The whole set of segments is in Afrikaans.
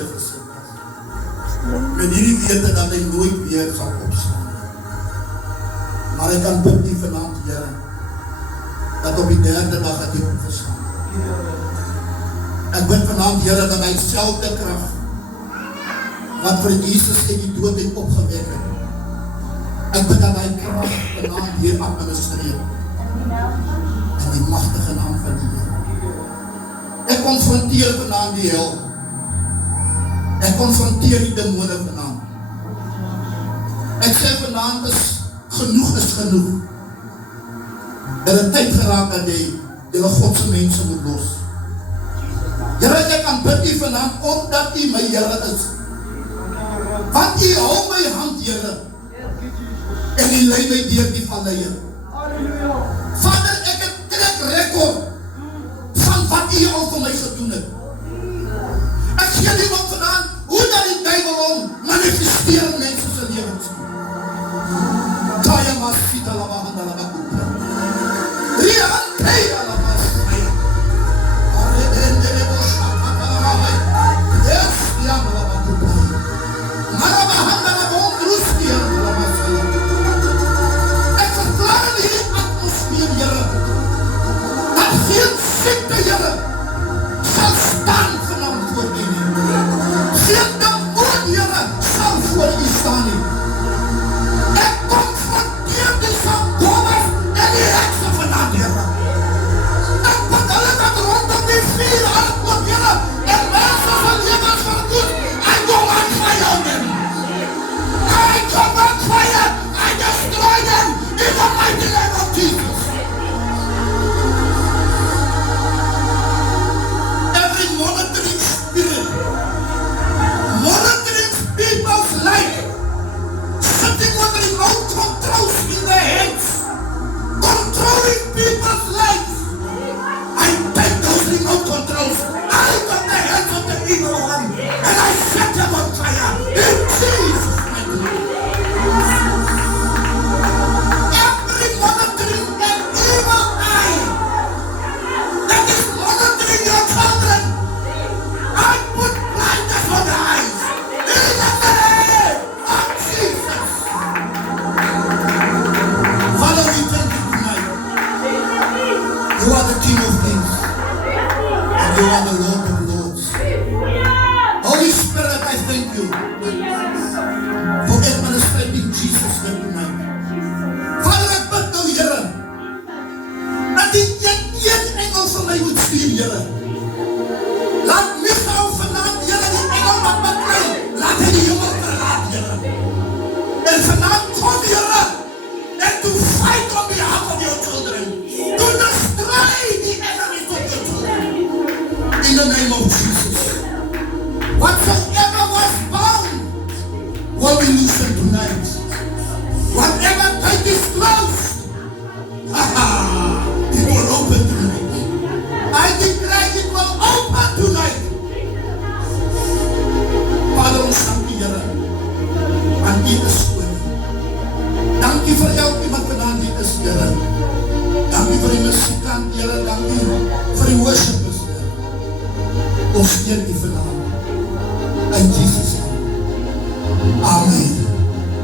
neergesit het. Met hierdie wete dat hy nooit weer sal opstaan. Maar ek kan bid nie vanaand, Here, dat op die derde dag het hy opgestaan. Ek bid vanaand, Here, dat hy selfde krag wat vir Jesus in die dood het opgewek het. Ek bid dat hy krag vanaand hier administreer. In die magtige naam van die Here. Ek konfronteer vanaand die hel. Ek konfronteer die demone vanaand. Ek sê vanaand is genoeg. Dat het tyd geraak dat jy julle Godse mense moet los. Here, ek kan bid nie vanaand omdat jy my Here is. Want jy hou my hand, Here. En jy lei my deur die valleie. Vader, ek het trek rekord van wat jy al vir my gedoen het. Ek sê nie wat vanaand hoe dat die duivel hom manifesteer in mense se lewens. Kaya masita la bahanda la bakuta. Ria antaya la masaya. Arredende le boshata la mahai. Yes, yam la bakuta. Mara bahanda la bondruski la masaya. Ek verklaar die atmosfeer, Here. Dat geen siekte, Here, sal staan vanavond voor die nie. Geen demoon, Here, sal voor die staan nie. Ek konfronteer die Sankomas en die hekse vanavond, Here. Ek bid hulle dat rondom die vuur aankom, Here, en mense van lewens verkoos. I go on fire them. I come on fire. I destroy them in the mighty name of Jesus. Every monitoring spirit, monitoring people's life, sitting with remote controls in their heads, controlling people's lives. I take those remote controls out of the hands of the evil one, and I set them on fire in Jesus' mighty name. Every monitoring and evil eye that is monitoring your children, I put blindness on the eyes in the name of Jesus. Father, we thank you tonight. You are the King of Kings, and you are the Lord of Lords. Holy Spirit, I thank you for administrating Jesus here tonight. Vader, ek bid nou, Here, dat die een engel van my moet stuur, Here. Laat Michal vanaand, Here, die engel wat beklei, laat hy die hemel verlaat, Here. En vanaand kom, Here, and to fight on behalf of your children, to destroy the enemies of your children. In the name of Jesus. Whatsoever was bound will be loosened tonight. Whatever gate is closed, it will open tonight. I declare it will open tonight. Vader, ons dankie, Here, want U is koning. Dankie vir elke iemand vanaand hier is, Here. Dankie vir die musiekant, Here. Dankie vir die worshipers, Here. Ons eer U vanaand. In Jesus' naam. Amen.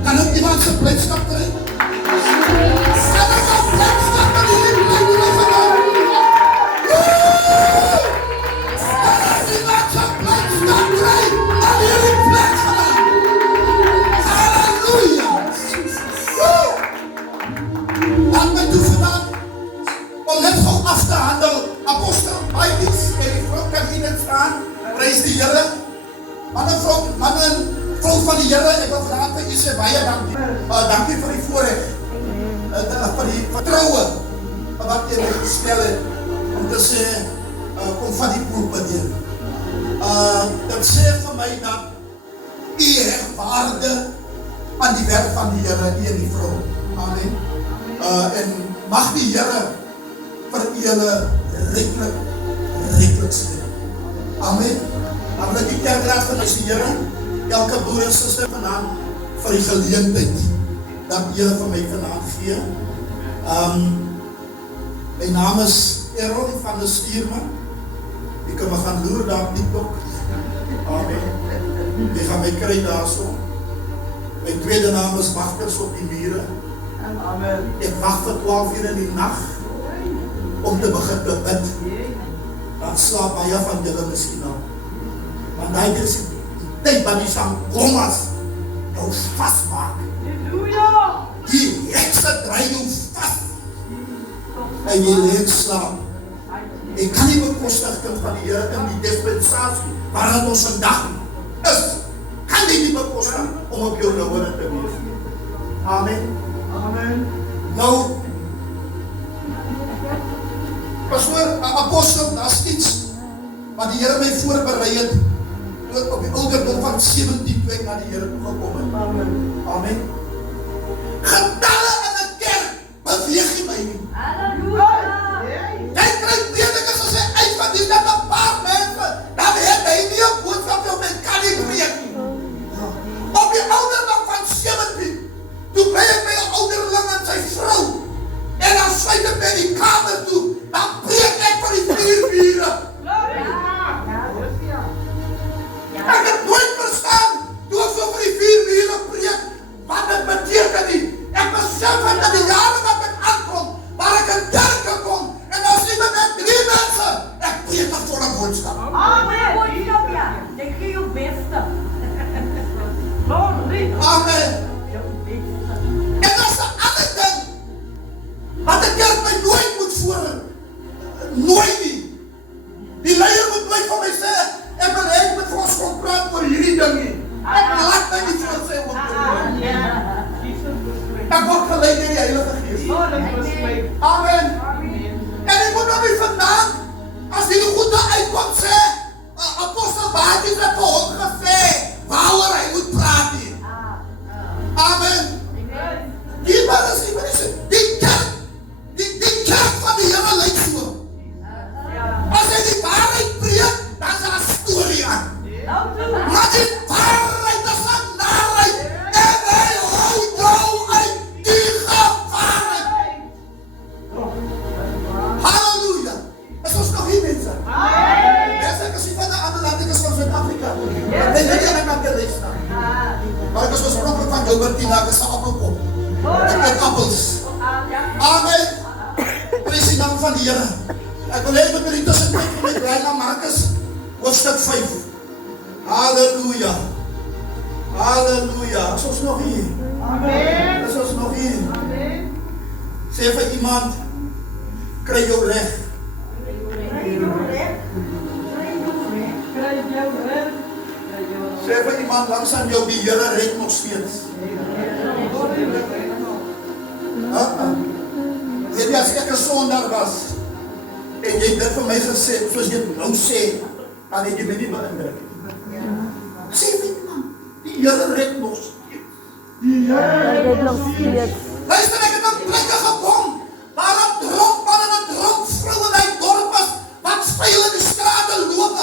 Kan ook iemand sy blijdskap kry? Kan ook al blijdskap in die liefde vanaand? Kan ook iemand sy blijdskap kry in die plek vanaand? Halleluja! Laat my toe vanaand om net gauw af te handel. Apostel Baikies en die vrou kan hier net staan. Prijs die Here. Man en vrou van die Here, ek wil vanavond vir u sê baie dankie. Dankie vir die voorrecht, vir die vertrouwe wat jy my gestel het, om te sê, kom van die pulpit hier. Dit sê vir my dat u het waarde aan die werk van die Here, u en die vrou. Amen. En mag die Here vir julle ryklik sê. Amen. Dan wil ek die kerkraad van die Here, elke broer en sister vanaand vir die geleentheid dat julle van my vanaand gee. My naam is Errol van der Stierman. Ek kan me gaan loer daar op TikTok. Amen. my kry daarso. My tweede naam is Wagters op die Mure. Amen. Ek wag vir 12 uur in die nag om te begin te bid. Dan slaap baie van julle miskien al. Want daai is die tyd wat die sangomas jou vasmaak. Halleluja. Die hekse draai jou vas. En jy lê en slaap. Ek kan nie bekostig kind van die Here in die dispensasie waarin ons vandag is. Kan jy nie bekostig om op jou lewende te wees. Amen. Amen. Nou, pastoor, apostel, daar is iets wat die Here my voorberei het toe ek op die ouderdom van 17 toe ek na die Here toe gekom het. Amen. Amen. Getalle in 'n kerk beweeg nie my nie. Halleluja. Jy kry predikers as hy uitverdien dat 'n paar mense, dan het hy nie 'n boodskap op my kan nie preek nie. Op die ouderdom van 17, toe bly ek by 'n ouderling en sy vrou, en dan sluit ek by die kamer toe, dan preek ek vir die 4 mure. Ek het nooit verstaan, toe ek so vir die 4 mure preek, wat dit beteken nie. Ek besef dat die jare wat ek aankom, waar ek in kerk kom, en dan sien ek met 3 mense, ek preek 'n volle boodskap. Jy gee jou beste. Amen. En dat is 'n ander ding, wat die kerk my nooit moet voor, nooit nie. Die leier moet nooit van my sê, ek wil hê jy moet vir ons kom praat oor hierdie ding nie. Ek laat my nie vir sê oor dit nie. Ek word gelei deur die Heilige Gees. Amen. En ek moet nou nie vandag, as die goede uitkom sê, apostel Baatjes het vir hom gesê, waaroor hy moet praat nie. Amen. Die man is nie wat sê, die kerk van die Here lyk so. As hy die waarheid preek, dan is daar 'n storie aan. Maar die waarheid is 'n narheid, en hy hou jou uit die gevaarheid. Halleluja. Is ons nog hier mense? Mense, ek is nie van 'n ander land, ek is van Suid-Afrika. Ek weet nie en ek kan dit lees nou. Maar ek is oorspronklik van Joubertina, ek is 'n appelkop. Ek eet appels. Amen. Prys die naam van die Here. Ek wil hê met die tussentyd van my blaai na Markus, hoofstuk 5. Halleluja. Halleluja. Is ons nog hier? Amen. Is ons nog hier? Amen. Sê vir iemand, kry jou reg. Sê vir iemand langs aan jou, die Here red nog steeds. Weet jy, as ek 'n sondaar was, en jy het dit vir my gesê, soos jy nou sê, dan het jy my nie beïndruk. Sê vir iemand, die Here red nog steeds. Luister, ek het 'n plekke gekom, waar 'n dronk man en 'n dronk vrou in die dorp was, wat vuil in die strate loop,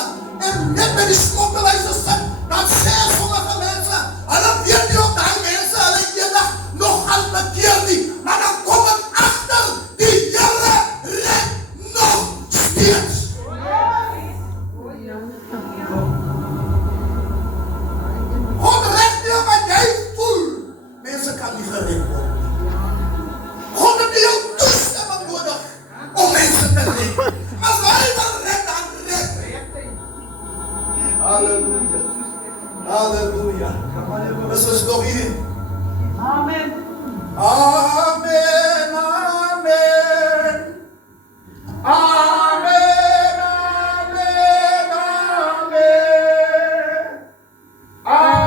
en net by die smokkelhuise sit, dan sê sommige mense, hulle weet nie of die mense hulle eendag nog al bekeer nie, maar dan kom ek agter, die Here red nog steeds. God red nie wat jy voel, mense kan nie gered word. God het jou toestemming nodig om mense te red. As hy wil red, dan red hy. Halleluja. Halleluja. Dis is nog hier. Amen. Amen. Amen. Amen. Amen. Amen.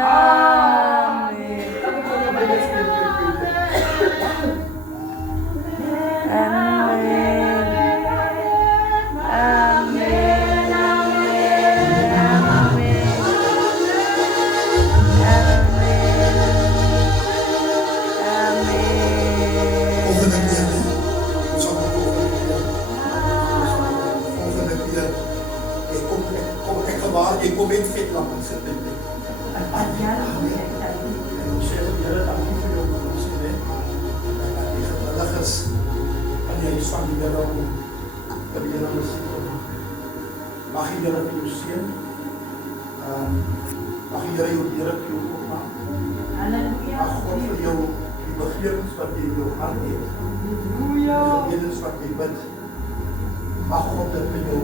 Amen. Ek kom met vet lamp en sit dit. Sê die Here dankie vir jou mense, né? Die gewilliges. in die huis van die Here om vir die Here musiek te doen. Mag die Here vir jou seën. Mag die Here jou deur jou opmaak. Halleluja. Mag God vir jou die begeertes wat jy in jou hart het, Halleluja. die gebedes wat jy bid, mag God dit vir jou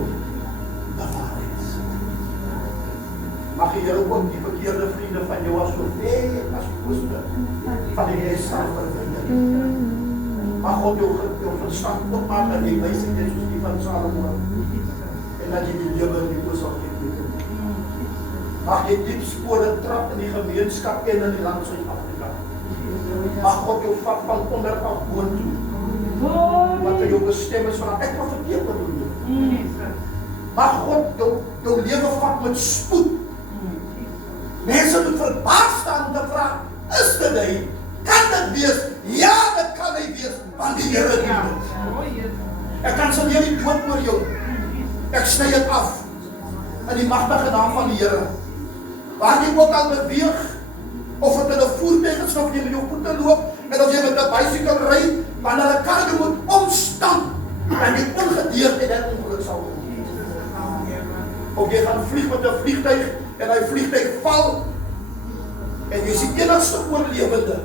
bewaar. Mag die Here ook die verkeerde vriende van jou as so ver as ooste van die huis sal verwyder. Mag God jou verstand opmaak dat jy wys en soos die van Salomo en dat jy die lewe in die oë sal gee. Mag jy diep spore trap in die gemeenskap en in die land Suid-Afrika. Mag God jou vat van onder af boontoe. Wat vir jou bestem is van ek wat verkeerd bedoel. Mag God jou lewe vat met spoed. Mense moet verbaas staan om te vra, is dit hy? Kan dit wees? Ja, dit kan hy wees, want die Here doen dit. Ek kan sal nie dood oor jou. Ek sny dit af in die magtige naam van die Here. Waar jy ook al beweeg, of het in 'n voertuig is, of jy met jou voete loop, en of jy met 'n bicycle ry, wanneer 'n kar jy moet omstaan, en jy ongedeerd en dit ongeluk sal word. Of jy gaan vlieg met 'n vliegtuig, en hy vliegtuig val, en jy is die enigste oorlewende,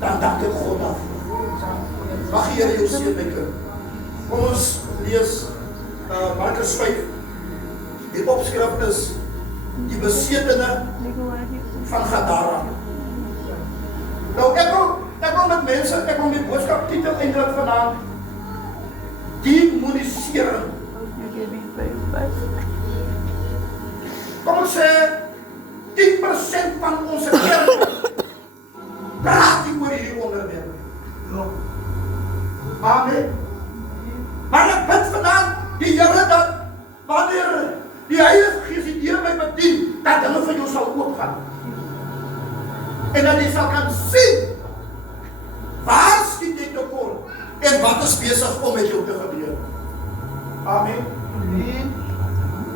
dan dank ek God af. Mag die Here jou seën, my kind. Kom ons lees Markus 5. Die opskrif is die besetene van Gadara. Nou ek wil met mense, ek wil die boodskap titel eintlik vanaand demonisering. Kom ons sê 10% van ons kerk praat nie oor hierdie onderwerp. Amen. Maar ek bid vanaand die Here dat wanneer die Heilige Gees die deur my bedien, dat hulle vir jou sal oopgaan. En dat jy sal kan sien waar skiet jy tekort en wat is besig om met jou te gebeur. Amen.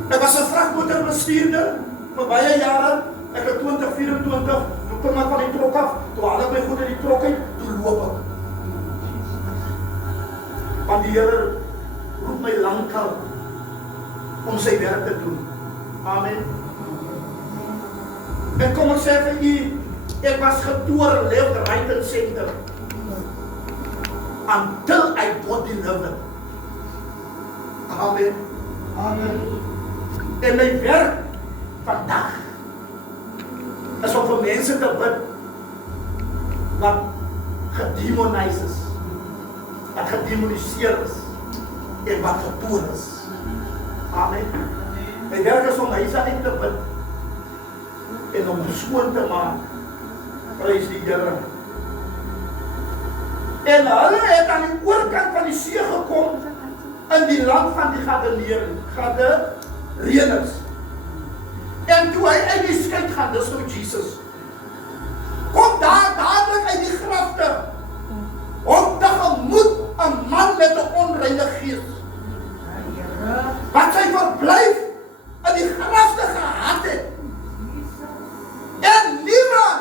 Ek was 'n vragmotorbestuurder vir baie jare. Ek het 2024, toe kom ek van die trok af, toe haal ek my goed in die trok uit, toe loop ek. Want die Here roep my lankal om sy werk te doen. Amen. En kom ek sê vir u, ek was getoer left, right and center. Until I got delivered. Amen. Amen. En my werk vandag is om vir mense te bid wat gedemoniseer is, wat gedemoniseer is en wat getoer is. Amen. My werk is om huise uit te bid en om skoon te maak. Prys die Here. En hulle het aan die oorkant van die see gekom in die land van die Gadareërs. En toe hy uit die skei gaan, dis nou Jesus. Kom daar dadelik uit die grafte. Om tegemoet 'n man met 'n onreine gees. Wat sy verblyf in die grafte gehad het. En niemand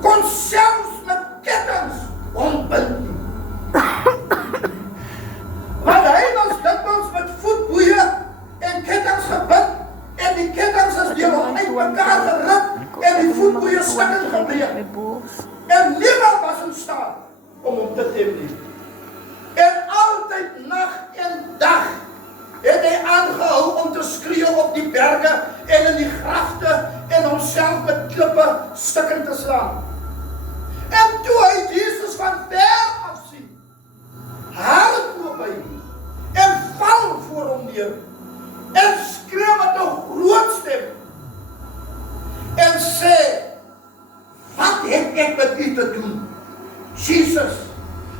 kon selfs met kettings ombind. Want hy was dikwels met voetboeie en kettings gebind, en die kettings is deur hom uit mekaar geruk, en die voetboeie stukkend gebreek. En niemand was in staat om hom te tem nie. En altyd nag en dag het hy aangehou om te skree op die berge en in die grafte en homself met klippe stukkend te slaan. En toe hy Jesus van ver af sien, hardloop hy en val voor hom neer en skree met 'n groot stem en sê, wat het ek met u te doen? Jesus,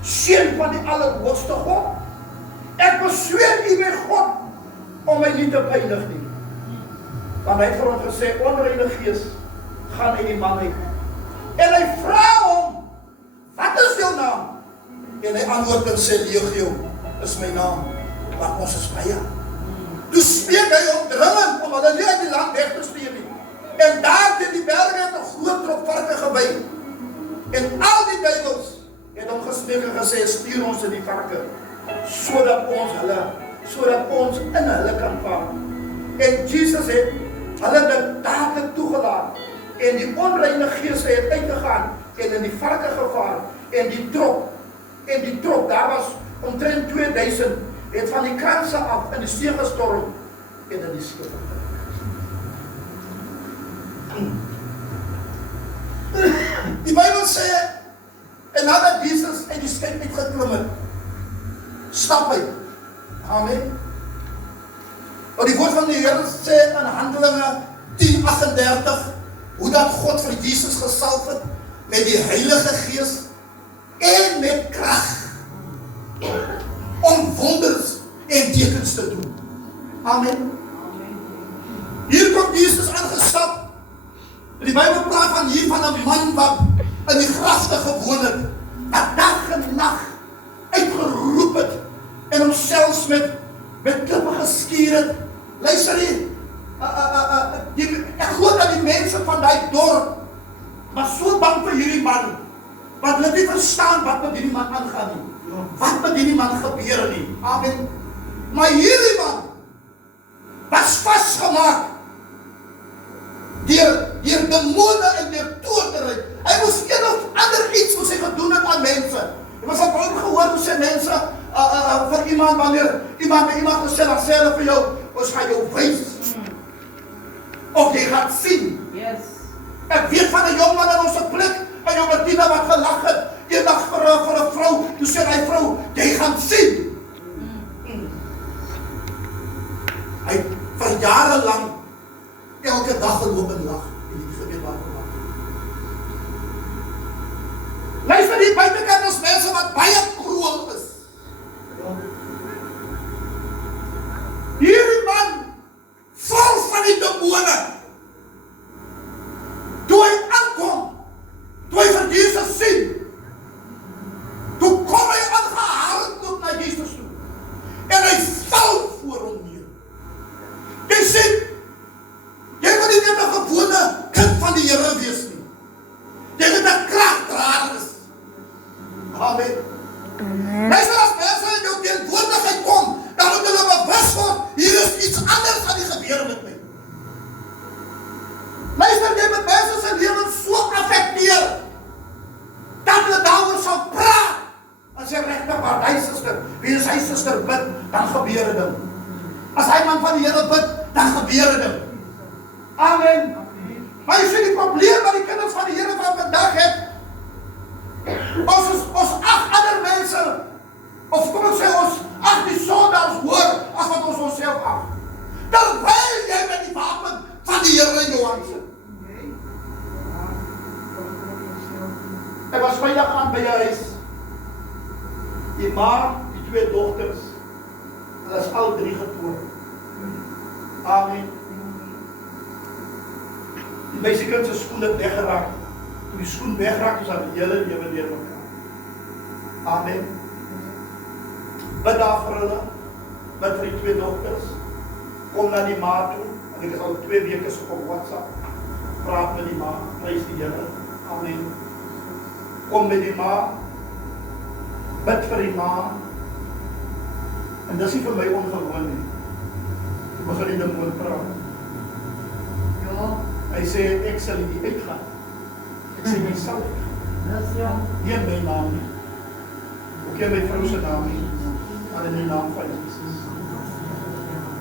Seun van die Allerhoogste God, ek besweer u by God om my nie te pynig nie. Want hy het vir hom gesê, onreine gees, gaan uit die man uit. En hy vra hom, wat is jou naam? En hy antwoord en sê, Legio is my naam, want ons is baie. Toe spreek hy hom dringend om hulle nie uit die land weg te stuur nie. En daar teen die berge het 'n groot trop varke gewy. En al die duiwels het hom gesmeek en gesê, stuur ons in die varke, sodat ons in hulle kan vang. En Jesus het hulle dit dadelik toegelaat, en die onreine geeste het uitgegaan, en in die varke gevaar, en die trop, daar was omtrent 2000, het van die kranse af in die see gestorm, en in die skip Die Bijbel sê, en nadat Jesus uit die skip uitgeklim het, stap hy. Amen. Want die woord van die Here sê in Handelinge 10:38, hoe dat God vir Jesus gesalf het, met die Heilige Gees, en met krag, om wonders en tekens te doen. Amen. Hier kom Jesus aangestap. Die Bijbel praat van hier van 'n man wat in die grafte gewoon het, wat dag en nag uitgeroep het, en homself met klippe geskuur het. Luister hier, ek glo dat die mense van die dorp was so bang vir hierdie man, want hulle het nie verstaan wat met hierdie man aangaan nie, wat met hierdie man gebeur nie. Amen. Maar hierdie man was vasgemaak deur demone en deur toordery. Hy moes een of ander iets moes hy gedoen het aan mense. Jy was al baie gehoor hoe sê mense vir iemand, wanneer iemand gesê, dan sê hulle vir jou, ons gaan jou wys, of jy gaan sien. Yes. Ek weet van 'n jong man in ons plek, en jou Martina wat gelag het, eendag vir 'n vrou, toe sê hy vrou, jy gaan sien. Hy vir jare lang elke dag geloop en lag, en nie geweet wat verwag. Luister, die buitekant is mense wat baie cruel is. Hierdie man vol van die demone. Toe hy aankom, toe hy vir Jesus sien, toe kom hy aangehardloop na Jesus toe, en hy val voor hom neer. Jy sien, jy moet nie net 'n gewone kind van die Here wees nie. Jy moet 'n kragdraer wees. Amen. Luister, as mense in jou teenwoordigheid kom, dan moet hulle bewus word, hier is iets anders aan die gebeur met my. Luister, jy moet mense se lewens so affekteer, dat hulle daaroor sal praat. As jy regtig waar hy suster, wie is hy suster bid, dan gebeur dit ding. As hy man van die Here bid, dan gebeur dit ding. Amen. Maar jy sien die probleem wat die kinders van die Here van vandag het, ons ag ander mense, of kom ek sê, ons ag die sondaars hoor, as wat ons onsself ag. Terwyl jy met die wapen van die Here in jou hand sit. Ek was vrijdag aan by jou huis. Die ma, die 2 dogters, hulle is al 3 getoond. Amen. Die meisiekind se skoen het weggeraak. Toe die skoen weggeraak, is haar hele lewe deur mekaar. Amen. Bid daar vir hulle, bid vir die 2 dogters, kom na die ma toe, en ek is al 2 weke so op WhatsApp, praat met die ma, prys die Here. Amen. Kom met die ma, bid vir die ma, en dis nie vir my ongewoon nie. Toe begin die demoon praat. Ja. Hy sê, ek sal nie uitgaan. Ek sê, jy sal uitgaan. Dis ja. Nie in my naam nie. Ook in my vrou se naam nie, maar in die naam van Jesus.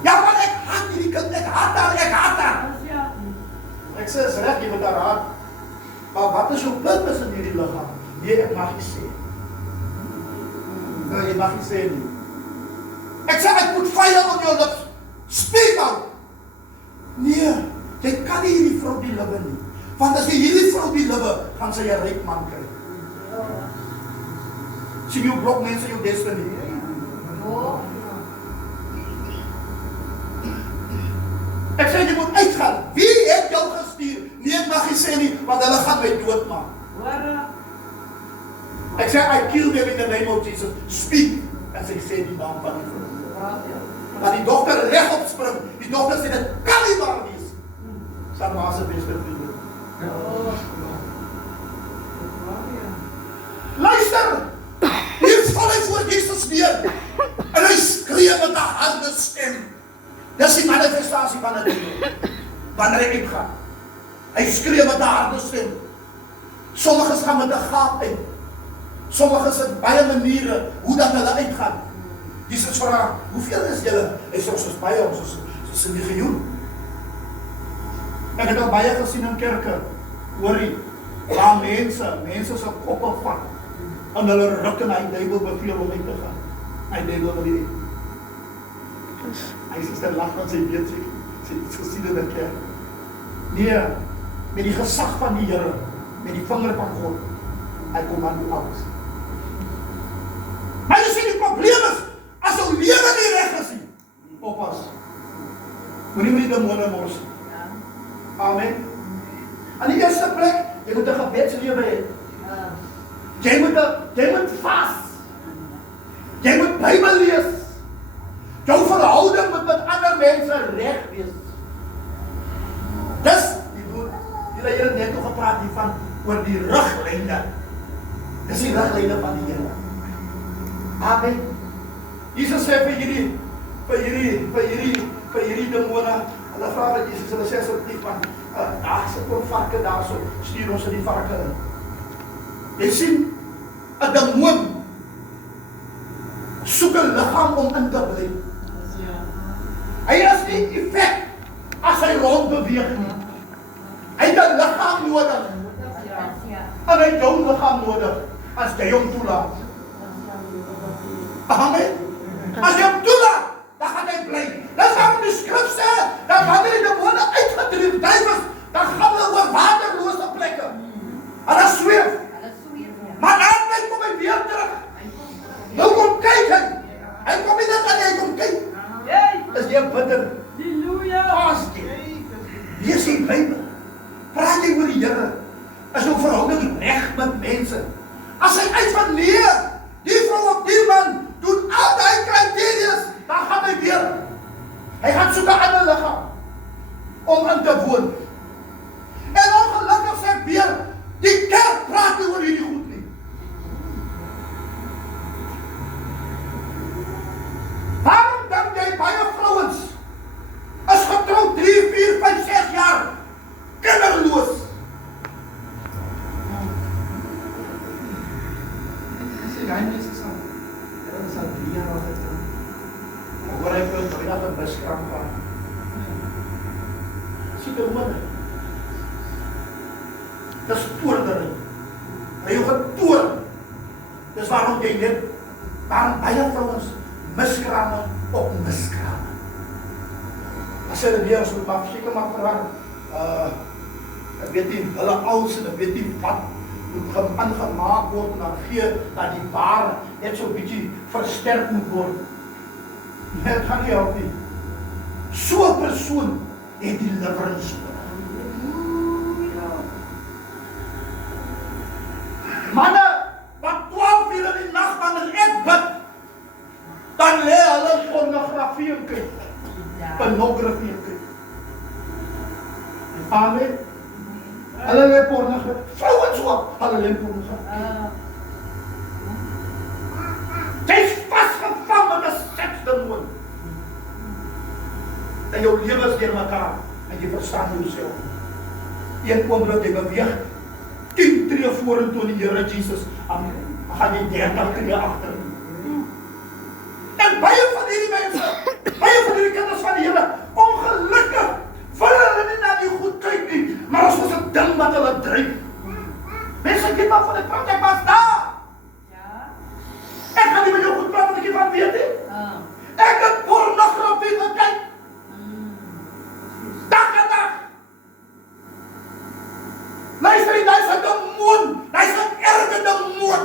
Ja, maar ek haat hierdie kind, ek haat haar. Dis ja. Ek sê, is reg, jy moet haar haat. Maar wat is jou purpose in hierdie lichaam? Nee, ek mag nie sê. Nee, jy mag nie sê nie. Ek sê, ek moet fire on your lips. Speak out. Nee, jy kan nie hierdie vrou die lippe nie. Want as jy hierdie vrou die lippe, gaan sy 'n ryk man kry. Sien jou blok mense jou destiny. Ja. Ek sê, jy moet uitgaan. Wie het jou gestuur? Nee, ek mag nie sê nie, want hulle gaan my doodmaak. Hoor. Ek sê, I kill them in the name of Jesus. Speak. En sy sê die naam van die vrou. Praat ja. Dat die dokter rechtop spring. Die dokter sê, dit kan nie waar wees. Sy ma se beste vrienden. Ja. Luister! Luister, hier val hy voor Jesus neer, en hy skree met 'n harde stem. Dis die manifestasie van 'n duiwel, wanneer hy uitgaan. Hy skree met 'n harde stem. Sommiges gaan met 'n gaap uit. Sommiges het baie maniere hoe dat hulle uitgaan. Jesus vra, hoeveel is julle? Hy sê, ons is baie, ons is 'n legioen. Ek het al baie gesien in kerke, hoorie, waar mense se koppe vat, en hulle ruk en hy duiwel beveel om uit te gaan. Hy duiwel wil nie. Hy is te lag van sy weet, sy gesien in die kerk. Nee, met die gesag van die Here, met die vinger van God, hy kom aan die alles. Maar jy sê die probleem is, as jou lewe nie reg is nie, oppas. Moenie met die demone mors. Amen. Aan die eerste plek, jy moet 'n gebedslewe hê. Jy moet vas. Jy moet Bybel lees. Jou verhouding moet met ander mense reg wees. Dis, julle het net nog gepraat hiervan, oor die riglyne. Dis die riglyne van die Here. Amen. Jesus sê vir hierdie demone, hulle vra dat Jesus, hulle sê asseblief man, daar sit ook varke daarso, stuur ons in die varke in. Jy sien, 'n demoon soek 'n liggaam om in te bly. Hy is nie effek as hy rond beweeg nie. Hy het 'n liggaam nodig. En hy het jou liggaam nodig as jy hom toelaat. Amen. As jy hom toelaat, dan gaan hy bly. Dis waarom die skrif sê, dat wanneer die demone uitgedryf is, dan gaan hulle oor waterlose plekke. Hulle sweef. Maar dan kom hy weer terug. Nou kom kyk hy. Hy kom nie net aan, hy kom kyk. Is jy bitter? Pas jy. Lees die Bybel. Praat jy oor die Here. Is jou verhouding reg met mense? As hy uitvind, nee, die vrou of die man doen al die kriteriës, dan gaan hy weer. Hy gaan soek 'n ander liggaam om in te woon. En ongelukkig sê weer, die kerk praat nie oor hierdie goed nie. Waarom dink jy baie vrouens is getroud 3, 4, 5, 6 jaar kinderloos? Hy is al 3 jaar al getroud. Hoor hy wil byna 'n miskraam van. Sien die woorde. Dis toordery. Hy het getoor. Dis waarom jy net, waarom baie vrouens miskrame op miskrame. As hulle weer ons moet maar verseker maar verwar, ek weet nie, hulle ouds en ek weet nie wat moet aangemaak word en dan gee dat die ware net so 'n bietjie versterk moet word. Nee, het gaan nie help nie. So 'n persoon het deliverance nodig. Manne, wat 12 uur in die nag wanneer ek bid, dan lê hulle pornografie en kyk. Pornografie en kyk. Amen. Hulle lê pornografie. Vrouens ook, hulle lê pornografie. Jy is vasgevang met 'n seksdemoon. En jou lewe is deur mekaar en jy verstaan jouself. Een oomblik jy beweeg 10 tree vorentoe in die Here Jesus, dan gaan jy 30 tree agter. En baie van hierdie mense, baie van hierdie kinders van die Here, ongelukkig wil hulle nie na die goed kyk nie, maar as ons 'n ding wat hulle dryf. Mense kyk maar van die praat, ek was daar. Ek gaan nie met jou goed praat, want ek hiervan weet nie. Ek het pornografie gekyk. Dag en dag. Luister, hy is 'n demoon. Hy is 'n erge demoon.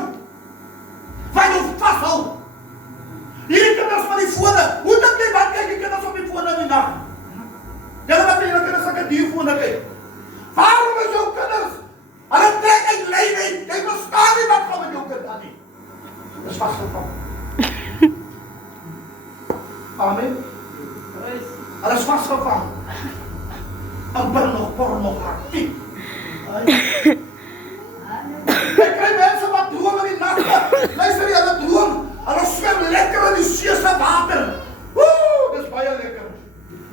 Wat jou vashou. Hierdie kinders van die fone. Hoe dink jy wat kyk die kinders op die fone in die nag? Julle wat julle kinders aan die fone kyk. Waarom is jou kinders? Hulle trek uit lyn uit. Jy verstaan nie wat gaan met jou kind aan nie. Dis vasgevang. Amen. Hulle is vasgevang. En pornografie. Ek kry mense wat droom in die nagte. luister jy, hulle droom, hulle swem lekker in die see se water. Woe, dis baie lekker.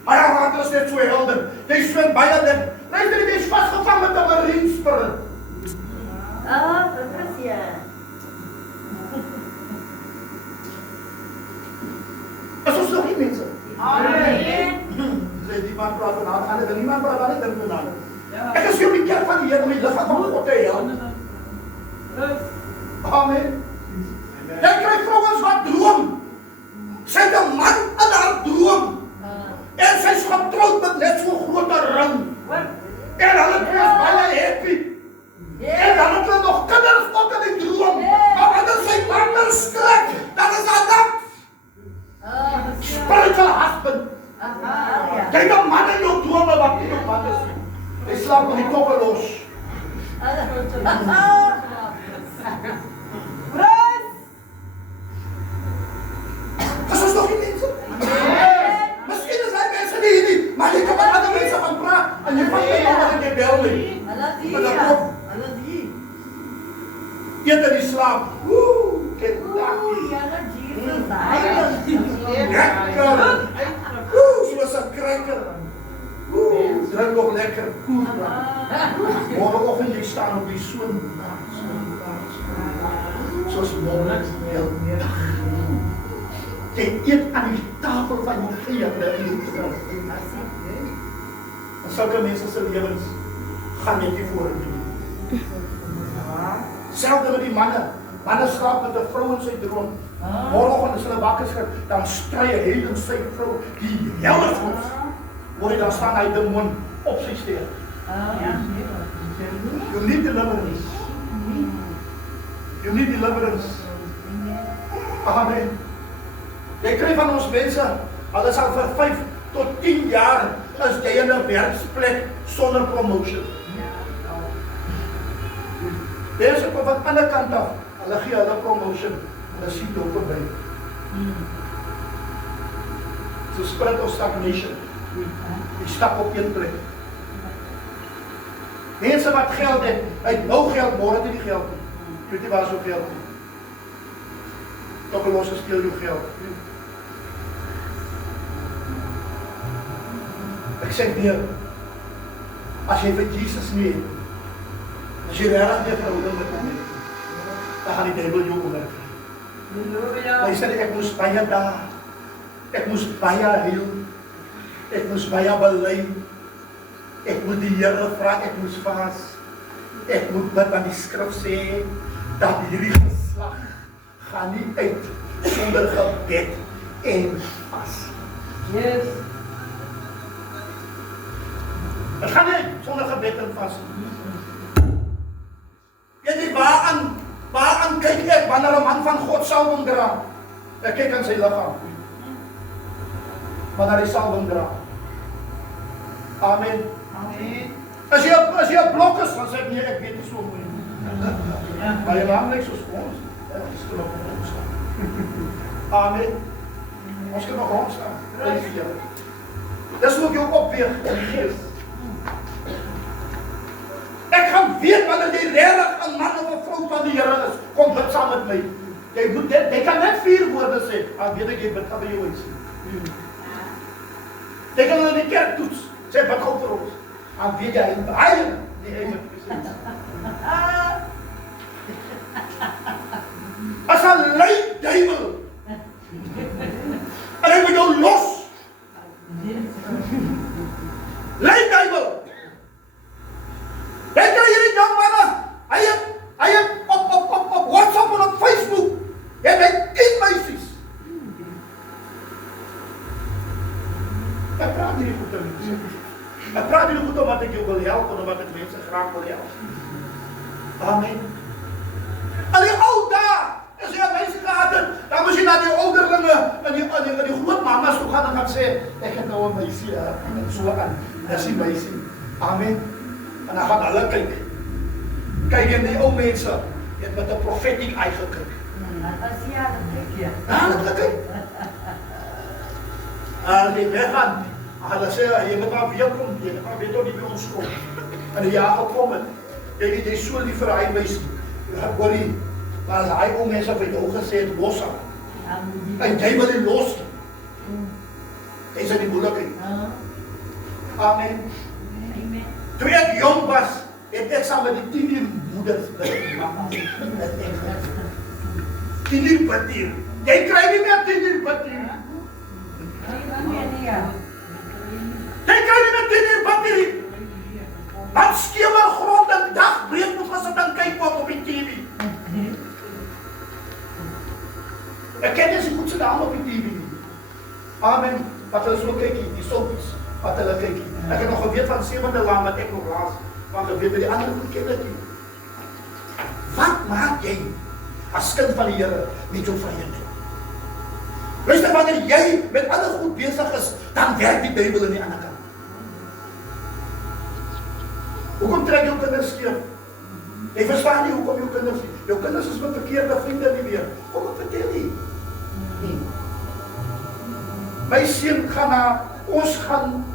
Baie water is net so helder. Jy swem baie lekker. Luister jy, is vasgevang met 'n marine spirit. Dat is ja. Is ons nog nie mense? Amen. Sê die man praat van aan, ander, die man praat aan, dink nou aan. Ek is hier die kerk van die Here om die liggaam van God te help. Amen. Jy kry vrouens wat droom. Sy het 'n man in haar droom. En sy is getroud met net so 'n groot ring. En hulle twee is baie happy. En dan het hulle nog kinders ook in die droom. Maar wanneer sy partner skrik, dan is haar nat. Spiritual husband. Jy het 'n man in jou drome wat nie jou man is. Hy slaap met die koppe los. Is ons nog nie mense? Miskien is hy mense nie, maar jy kan met ander mense gaan praat en jy vat my nommer en jy bel my. Maar dan kom eet in die slaap. Kentucky. Lekker. Soos 'n cracker. Drink nog lekker koel. Morgenoggend jy staan op die soon. Soos môre. Jy eet aan die tafel van jou vriende en jy drink. En sulke mense se lewens gaan net nie vorentoe. Selfs met die manne. Manne slaap met 'n vrou in sy droom. Môreoggend as hulle wakker skrik, dan stry hy en sy vrou die hele ons. Hoor jy dan staan hy demon op sy steur. You need deliverance. You need deliverance. Amen. Jy kry van ons mense, hulle sal vir 5 tot 10 jaar is jy in 'n werksplek sonder promotion. Deze kom van ander kant af, hulle gee hulle promotion, hulle sien jou verby. So spirit of stagnation. Jy stap op een plek. Mense wat geld het, hy het nou geld, môre het hy nie geld nie. Jy weet nie waar so geld nie. Toch los steel jou geld. Ek sê weer, as jy vir Jesus nie, as jy regtig nie verhouding met hom het, dan gaan die duivel jou onderkry. Hy sê, ek moes baie daar, ek moes baie heel, ek moes baie bely, ek moet die Here vra, ek moes vas, ek moet bid aan die skrif sê, dat hierdie geslag gaan nie uit sonder gebed en vas. Yes. Het gaan nie sonder gebed en vas. Weet jy, waaraan kyk ek wanneer 'n man van God salwing dra? Ek kyk aan sy liggaam. Wanneer hy salwing dra. Amen. Amen. As jy 'n blok is, dan sê ek nee, ek weet nie so mooi. Maar jy maak niks soos ons. Ons kan op ons staan. Amen. Ons kan op ons staan. Dis hoe ek jou opweeg in die gees. Ek gaan weet wanneer jy regtig 'n man of 'n vrou van die Here is, kom bid saam met my. Jy kan net 4 woorde sê, dan weet ek jy bid by jou eens. Jy kan in die kerk toets, sê bid gou vir ons. Dan weet jy, hy die hy moet gesê. As 'n lui duiwel. En hy moet jou los. Lui duiwel. Jy kry hierdie jong manne, hy het op WhatsApp en op Facebook, hy 10 meisies. Ek praat nie goed om te sê. Ek praat nie goed omdat ek jou wil help, omdat ek mense graag wil help. Amen. Al die ou daar, as jy 'n meisie gehad het, dan moet jy na die ouderlinge en die groot mamas toe gaan en gaan sê, ek het nou 'n meisie, en so aan, dis die meisie. Amen. En dan gaan hulle kyk. Kyk in die ou mense, het met 'n prophetic eye gekyk. Hulle kyk. Die weggaan, hulle sê, jy moet maar weer kom, jy moet maar weet hoe die by ons kom. En die jaar gekom het, jy so lief vir hy meisie, hoorie, Maar as hy ou mense vir jou gesê het, los haar. En jy wil nie los nie. Jy is in die moeilikheid. Amen. Toe ek jong was, het ek saam met die 10 moeders bid. Mama. 10 bid. Jy kry nie meer 10 bid. Jy kry nie meer 10 bid. Wat skemer grond en dag breek moet ons dan kyk op die TV. Ek ken dis goed se dame op die TV. Amen. Wat hulle so kyk, die sopies wat hulle kyk. Ek het nog geweet van 7de laan wat ek nog laas, want geweet by die ander goed ken ek nie. Wat maak jy as kind van die Here met jou vyande? Luister, wanneer jy met ander goed besig is, dan werk die Bybel aan die ander kant. Hoekom trek jou kinders skeef? Jy verstaan nie hoekom jou kinders is met verkeerde vriende nie weer. Kom ek vertel nie. My seun ons gaan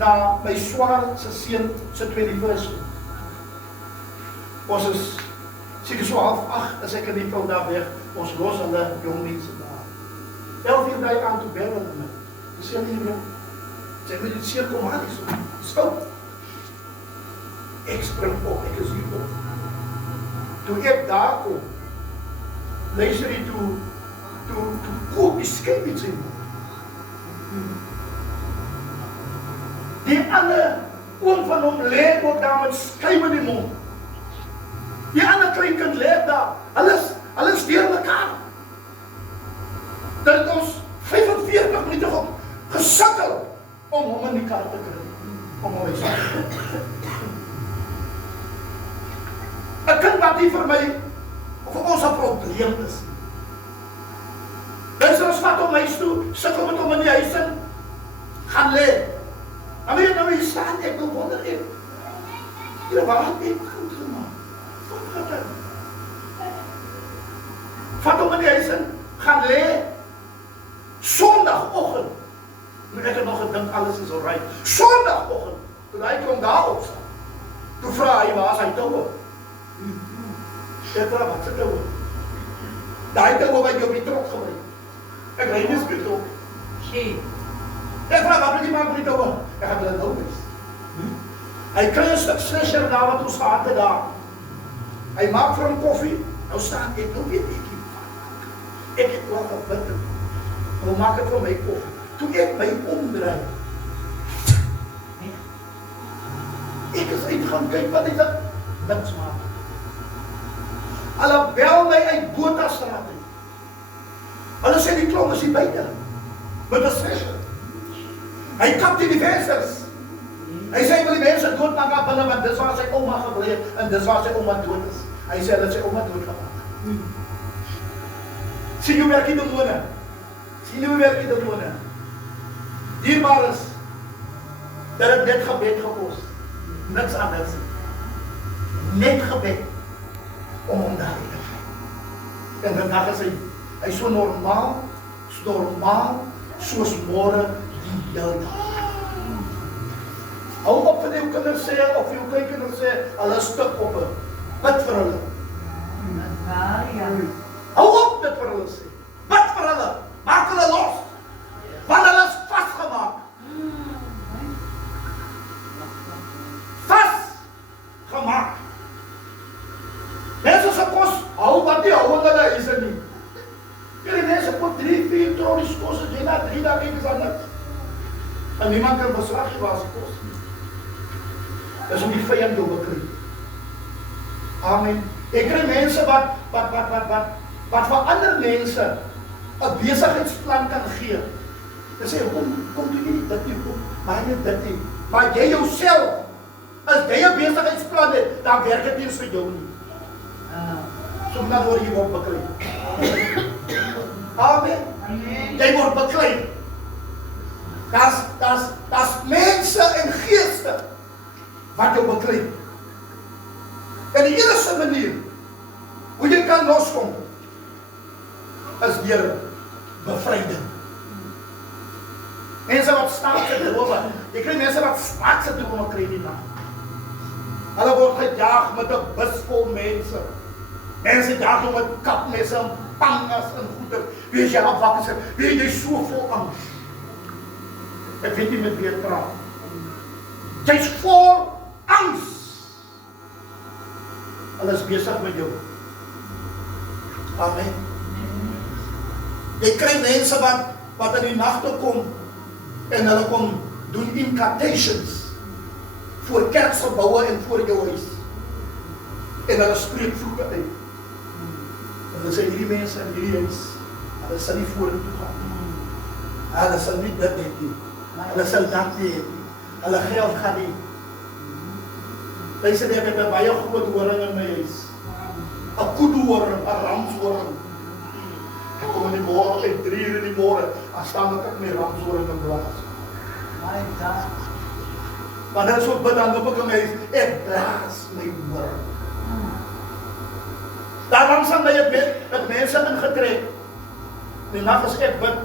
na my swaar se seun se 21ste. Ons is seker so 7:30 as ek in die vrou daar weg. Ons los hulle jong mense daar. 11 dae aan toe bel hulle my. Dis nie meer. Sy moet dit seker kom aan dis. Stop. Ek spring op, ek is hier op. Toe ek daar kom, luister jy toe koop die skip iets in. Die ander oom van hom lê ook daar met skuim in die mond. Die ander klein kind lê daar. Hulle is deur mekaar. Dat ons 45 minute gesukkel om hom in die kar te kry. Om hom te sê. 'n kind wat nie vir my of vir ons 'n probleem is. Dis ons vat hom huis toe, sukkel met hom in die huis in, gaan lê. Dan weet nou hier staan ek wil wonder ek. Jy waar ek goed gemaak. Wat gaan dan? Vat hom in die huis in, gaan lê. Sondagoggend. Nou ek het nog gedink alles is alright. Sondagoggend, toe hy kom daar op. Toe vra hy waar is hy toe? Ek vra wat se toe? Daai toe wat jy op die trok gebring. Ek ry nie spesiaal op. Sien. Ek vra wat jy maak met die toe? Ek gaan dit nou wees. Hy kry 'n stuk slisher daar wat ons gehad het daar. Hy maak vir hom koffie. Nou staan ek nou weet ek nie. Ek het wel gebid. Hoe maak ek vir my koffie? Toe ek my omdraai. Ek is uit gaan kyk wat is dit? Niks maak. Hulle bel my uit Botastraat. Hulle sê die klomp is hier buite. Met 'n slisher. Hy kap die vensters. Hy sê wil die mense doodmaak op hulle want dis waar sy ouma gebly het en dis waar sy ouma dood is. Hy sê dat sy ouma dood gemaak. Sien jy werk die demone? Sien jy werk die demone? Dierbaar is dat het net gebed gekos. Niks anders. Net gebed om hom daar te kry. En dan is hy so normaal, soos môre die hele dag. Hou op vir jou kinders sê, of jou kleinkinders sê, hulle stuk op het. Bid vir hulle. Hou op dit vir hulle sê. Bid vir hulle. Maak hulle los. Want hulle is vastgemaak. Vastgemaak. Mense se kos, hou wat die hou hulle is er nie. Die mense pot 3-4 trollies kos, en jy na 3 dae kyk is aan niks. En niemand kan beslag gee waar sy kos. Dis om die vyand jou bekry. Amen. Ek kry mense wat vir ander mense 'n besigheidsplan kan gee. Hulle sê, kom doen nie dit nie, maar nie dit nie. Maar jy jouself, as jy 'n besigheidsplan het, dan werk dit nie vir jou nie. So dan word jy word bekry. Amen. Jy word bekry. Das mense en geeste wat jou bekry. En die enigste manier hoe jy kan loskom is deur bevryding. Mense wat snaakse drome, jy kry mense wat snaakse drome kry die nag. Hulle word gejaag met 'n bus vol mense. Mense daarom met kapmesse en pangas en goede. Wees jy al wakker, wees jy so vol angs. Ek weet nie met wie ek praat. Jy's vol angs. Hulle is besig met jou. Amen. Jy kry mense wat in die nagte kom en hulle kom doen incantations voor kerkgeboue en voor jou huis. En hulle spreek vloeke uit. Hulle sê hierdie mense in hierdie huis, hulle sal nie vorentoe gaan nie. Hulle sal nie dit hê nie. Hulle sal dat nie hê nie. Hulle geld gaan nie. Luister, ek het 'n baie groot horing in my huis. 'n kudu-horing, 'n ramshoring. Ek kom in die môre, en 3 uur in die môre, dan staan ek met my ramshoring in blaas. My God. Maar dan so bid, dan loop ek in my huis, ek blaas my horing. Daarom sal my het mense ingetrek. Die nag as ek bid,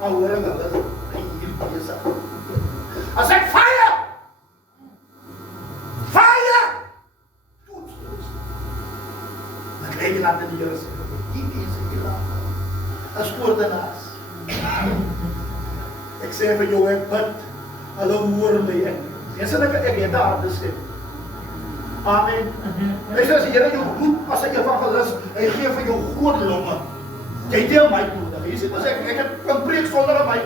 dan hoor ek hulle hier besig. As ek fire! Fire! Dan kry jy laat in die Here sê, die mense hier laat. As oordenaars. Ek sê vir jou, ek bid, hulle hoor my ek. Mense dat ek het daar besef. Amen. As die Here jou roep as 'n evangelis, hy gee vir jou groot longe. Jy deel my nodig. Jy sê as ek kan preek sonder 'n mic.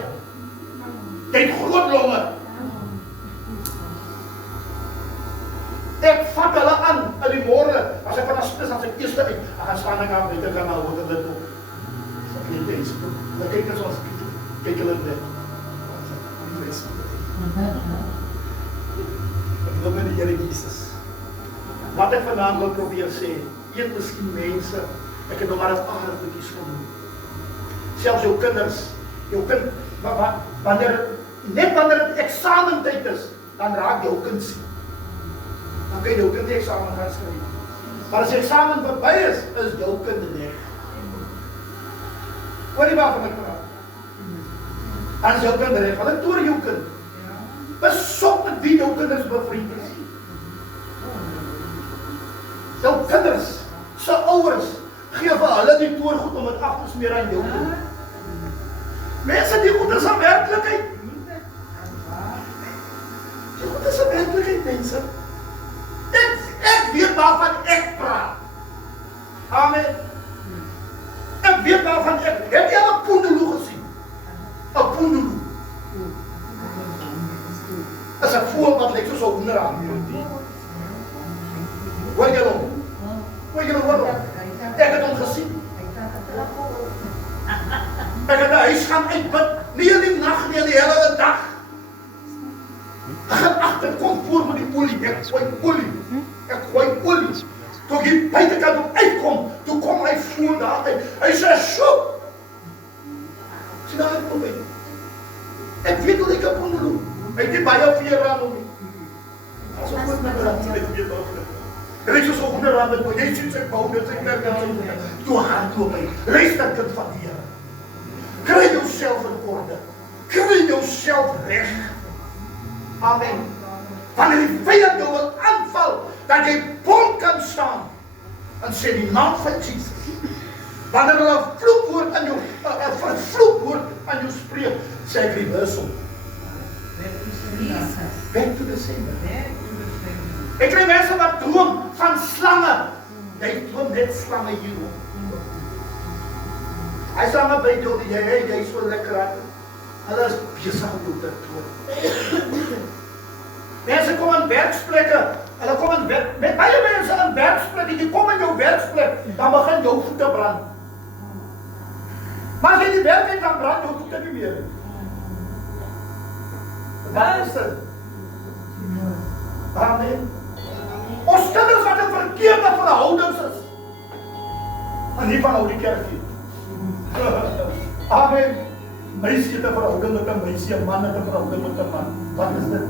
Jy het groot longe. Ek vat hulle aan in die môre. As ek van as ek eerste uit, ek gaan staan en gaan buite kan hou wat hulle doen. Ek weet dit. Dan kyk net soos kyk hulle net. Ek wil met die Here Jesus. Wat ek vanaand wil probeer sê, eet miskien mense, ek het nog maar 'n paar goedjies genoem. Selfs jou kinders, jou kind, wanneer dit eksamentyd is, dan raak jou kind siek. Dan kan jou kind die eksamen gaan skryf. Maar as die eksamen verby is jou kind reg. Hoor jy waarvan ek praat? Dan is jou kind reg, want ek toer jou kind. Besop met wie jou kinders bevriend is. Jou kinders, se ouers, gee vir hulle die toergoed om dit af te smeer aan jou kind. Mense, die goed is 'n werklikheid. Die goed is 'n werklikheid, mense. Ek weet waarvan ek praat. Amen. Ek weet waarvan ek. Heb jy al 'n poendeloe gesien? 'n Poendeloe. As 'n voël wat lyk soos 'n hoenderhaan. Hoor jy hom? Hoor jy hom? Ek het hom gesien. Ek het 'n huis gaan uitbid, nie in die nag nie, die hele dag. Ek gaan agterkom voor met die olie, ek gooi olie. Toe ek buitekant op uitkom, toe kom hy voor daar uit. Hy sê, "Sjoe!" Sien daar kom hy. Ek weet hoe ek kan onderloop. Hy het nie baie vere aan hom nie. As ek goed met my weet weer boven. Hy is so onderaan met my, jy sien sy boude, sy knerk en sy moeder. Toe hardloop hy, luister kind van die Here. Kry jouself in orde. Kry jouself reg. Amen. Wanneer die vyand jou wil aanval, dat jy bond kan staan en sê die naam van Jesus. Wanneer hulle 'n vloekwoord aan jou, 'n vervloekwoord aan jou spreek, sê ek reversal. Back to the sender. Ek kry mense wat droom van slange. Jy droom net slange hier. Hy slange by jou, jy is so lekker aan. Hulle is besig om jou te droom. Mense kom in werksplekke, hulle kom in met baie mense in werksplekke, die kom in jou werksplek, dan begin jou voete brand. Maar as jy die werk het, dan brand jou voete nie meer. Wat is dit? Amen. Ons kinders wat in verkeerde verhoudings is. En nie van ou die kerkie. Amen. Meisie het 'n verhouding met 'n meisie, 'n man het 'n verhouding met 'n man. Wat is dit?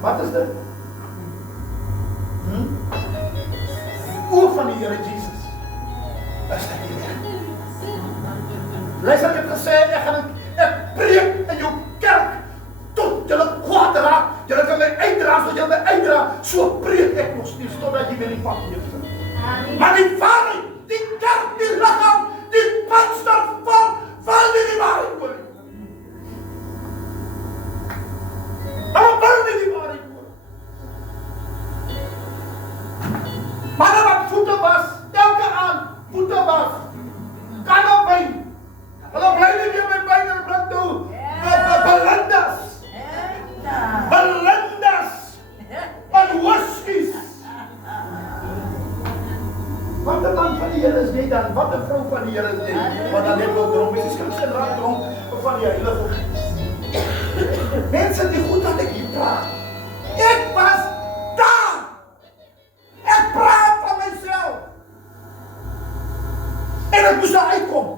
Wat is dit? Oor van die Here Jesus. Is dit nie meer? Luister, ek het gesê, ek preek in jou kerk tot julle kwaad raak. Julle kan my uitdra, so julle my uitdra. So preek ek nog steeds totdat jy my nie vat. 'n vrou van die Here nie, wat dan net wil dronk, mens is Christen raak dronk van die Heilige Gees. Mense die goed dat ek hier praat. Ek was daar. Ek praat van myself. En ek moes daar uitkom.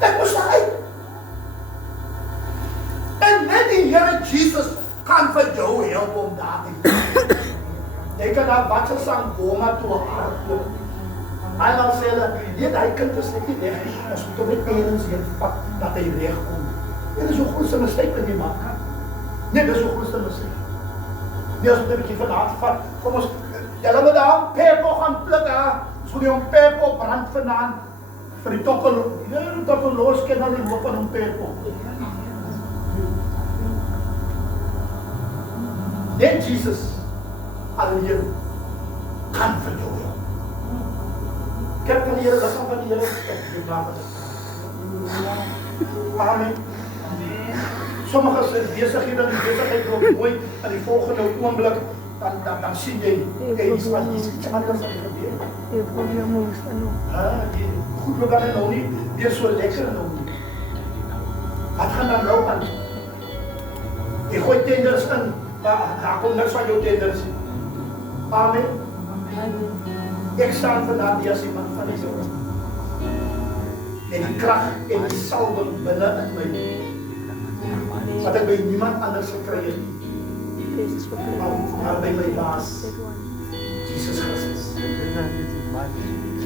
Ek moes daar uit. En net die Here Jesus kan vir jou help om daar te kom. Jy kan daar wat se sang boma toe hardloop. Hy nou sê dat hy kind is net nie reg nie. Ons moet hom net eerens hier vat dat hy reg kom. Dit is 'n grootste mistake wat jy maak. Nee, dit is 'n grootste mistake. Nie as jy 'n bietjie van hart vat. Kom ons, julle moet daar pepo gaan pluk daar. So die om pepo brand vanaand vir die tokkel. Die tokkel los ken dan die hoop van hom pepo. Net Jesus alleen kan vir jou help. Kerk van die Here, liggaam van die Here, ek maak dit. Amen. Sommige se besighede en besigheid loop mooi aan die volgende oomblik dan sien jy iets wat iets anders gebeur. Jy probleme is dan ook. Goed loop dan nou nie weer so lekker nou nie. Wat gaan dan nou aan? Jy gooi tenders in, maar daar kom niks van jou tenders. Amen. Ek staan vandaag as iemand van die Here. En die krag en die salwing binne in my. Wat ek by niemand anders gekry het. Maar by my baas, Jesus Christus.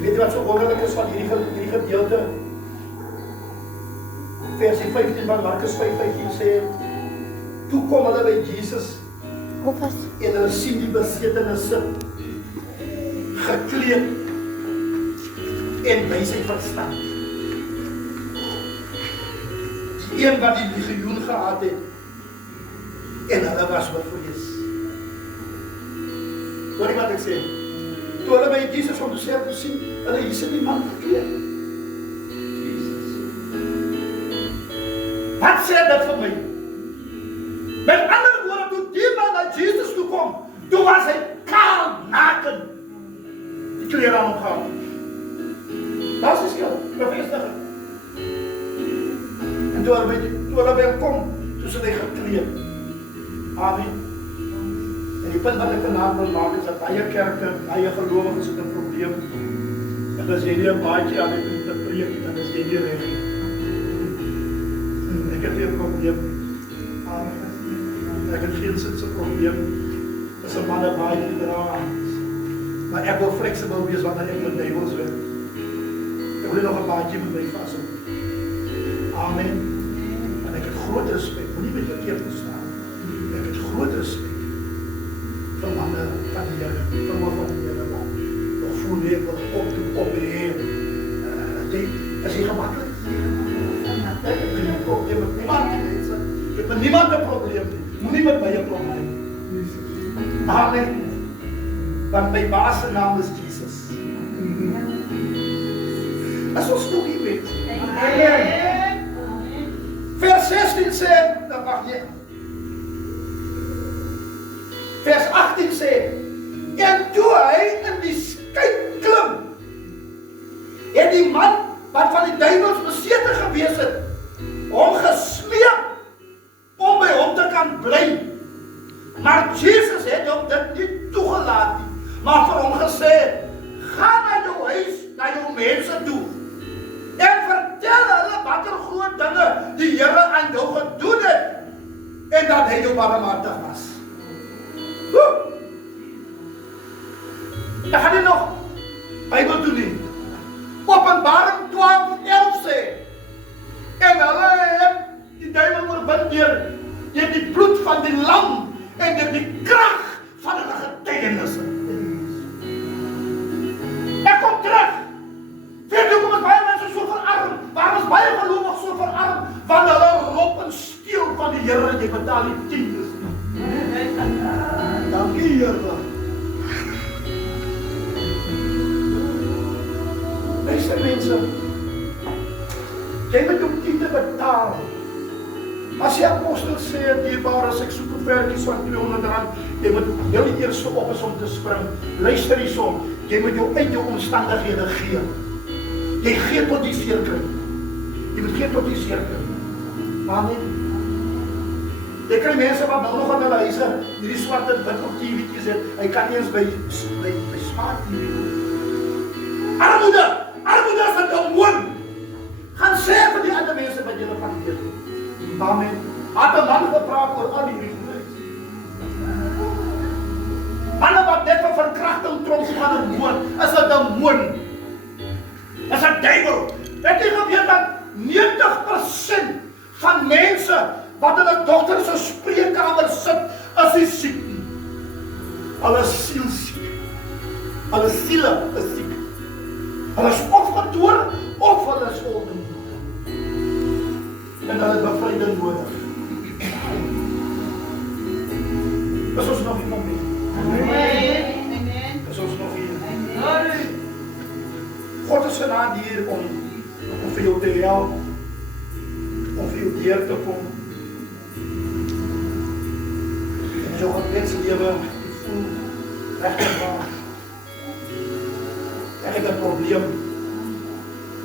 Weet jy wat so wonderlik is van hierdie gedeelte? Versie 15 van Markus 5:15 sê, toe kom hulle by Jesus en hulle sien die besetenes sit, gekleed en by sy verstand. Die een wat die legioen gehad het en hulle was bevrees. Hoor jy wat ek sê? Toe hulle by Jesus om te sê, te sien, hulle hier sit die man gekleed. Wat sê dit vir my? Met ander woorde, toe die man na Jesus toe kom, toe was hy kaal, naken. Die klere aan hom gehad. Dat is die bevestiging. En toe hulle by hom kom, toe sit hy gekleed. Amen. En die punt wat ek vanavond wil maak is dat baie kerke, baie gelowiges het 'n probleem. En as jy nie 'n baadjie aan het te preek, dan is jy nie reg nie. Ek het hier 'n probleem. Amen. Ek het geen sinse probleem. As 'n man 'n baadjie dra. Maar ek wil fleksibel wees wanneer ek met Bybels werk. Ek wil nog 'n baadjie met my vashou. Amen. En ek het groot respek, moenie met verkeerd verstaan. Ek het groot respek vir manne van die Here, vroue van die Here, maar nog voel nie, ek wil op beheer. As jy gemakkelijk is, ek heb geen probleem met niemand, mense. Ek heb met niemand een probleem, moenie met my een probleem. Amen. Want my baas se naam is Jesus. As ons nog nie weet. Amen. Vers 16 sê, dan mag jy. Vers 18 sê, en toe hy in die skei klim, het die man wat van die duivels besete gewees het, hom gesmeek om by hom te kan bly. Maar Jesus het hom dit nie toegelaat nie, maar vir hom gesê, ga na jou huis, na jou mense toe, en vertel hulle wat groot dinge die Here aan jou gedoen het, en dat hy jou barmhartig was. Ek gaan nie nog Bybel toe nie. Openbaring 12:11 sê, en hulle het die duiwel oorwin deur die bloed van die lam en deur die krag van hulle getuienisse. Ek kom terug. Weet jy hoekom is baie mense so verarm? Waarom is baie gelowiges so verarm? Want hulle roep en steel van die Here en jy betaal die tiendes nie. Dankie Here. Beste mense, jy moet jou tiende betaal. As die apostel sê, dierbaar, as ek soek 'n vertjie van R200, jy moet heel eerste op is om te spring. Luister hierson, jy moet jou uit jou omstandighede gee. Jy gee tot die seerkry. Jy moet gee tot die seerkry. Amen. Jy kry mense wat nou nog aan hulle huise hierdie swart en wit op TV'tjies het. Hy kan nie eens by smart TV doen. Armoede is 'n demoon. Gaan sê vir die ander mense wat julle van weet. Amen. Het 'n man gepraat oor al die regulees. Manne wat net vir verkrachting tronk gaan 'n demoon, is 'n demoon. Is 'n duiwel. Het jy geweet dat 90% van mense wat in 'n dokter se spreekkamer sit, is nie siek nie. Hulle is sielsiek. Hulle siele is siek. Hulle is of gedoor, of hulle is ondoen. En hulle het bevryding nodig. Is ons nog iemand mee? Amen. Is ons nog hier? Amen. God is genade hier om vir jou te help, om vir jou deur te kom. En jou gebedslewe te voel reg te maak. Ek het 'n probleem.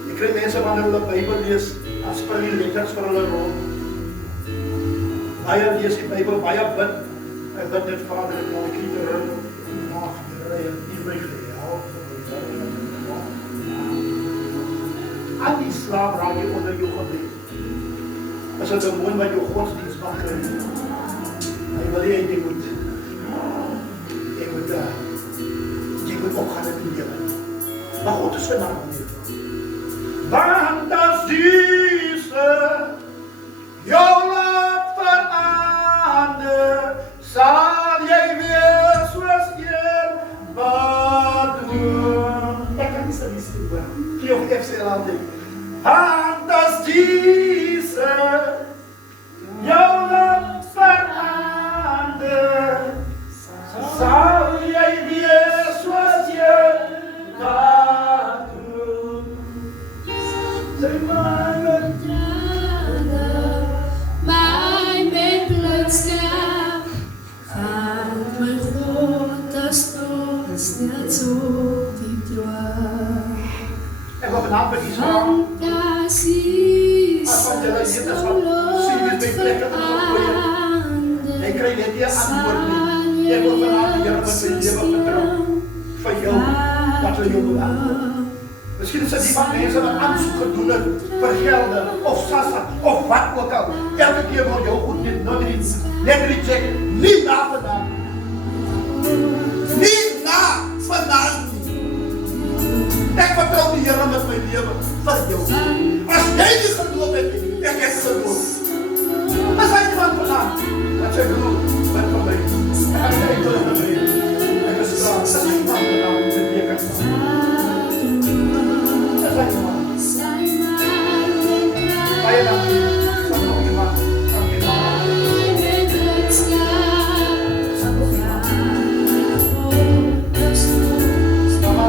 Jy kry mense wanneer hulle Bybel lees, dan spring die letters vir hulle rond. Baie lees die Bybel, baie bid. Ek bid net Vader, ek wil die Here mag Here in my help. Al die slaap raak jy onder jou gebed. As dit 'n demoon wat jou godsdienst mag kry. Hy wil jy moet opgaan in die lewe. Maar God is genade. Want as Jesus jou laat verander, sal jy weer soos een wat doen. Ek kan nie so iets doen hoor. Gee of FCL aan dit. Want as Jesus jou laat verander, sal jy weer soos een wat doen. Sê maar my blydskap van my God as ons net so die droom. ek wil vanavond by Israel. Fantasies As wat julle weet, as wat sien met my plekke in ons ooie. Hy kry net nie antwoord nie. Ek wil vanavond die Here met my lewe vertrou. Vir jou, dat hy jou wil antwoord. Miskien is dit die van mense wat aansoek gedoen het vir gelde, of SASSA, of wat ook al. Elke keer word jou goed net reject, nie na vandaan. Nie na vandaan nie. Ek vertrou die Here met my lewe vir jou. As jy nie geloof het nie, ek het geloof. As hy van vandaan, wat jy geloof, wat van my. Ek kan nie geloof van my. Ek is klaar, as hy van vandaan, met jy kan vandaan. Baie dankie. Sal nog iemand. Dankie mama. Mama,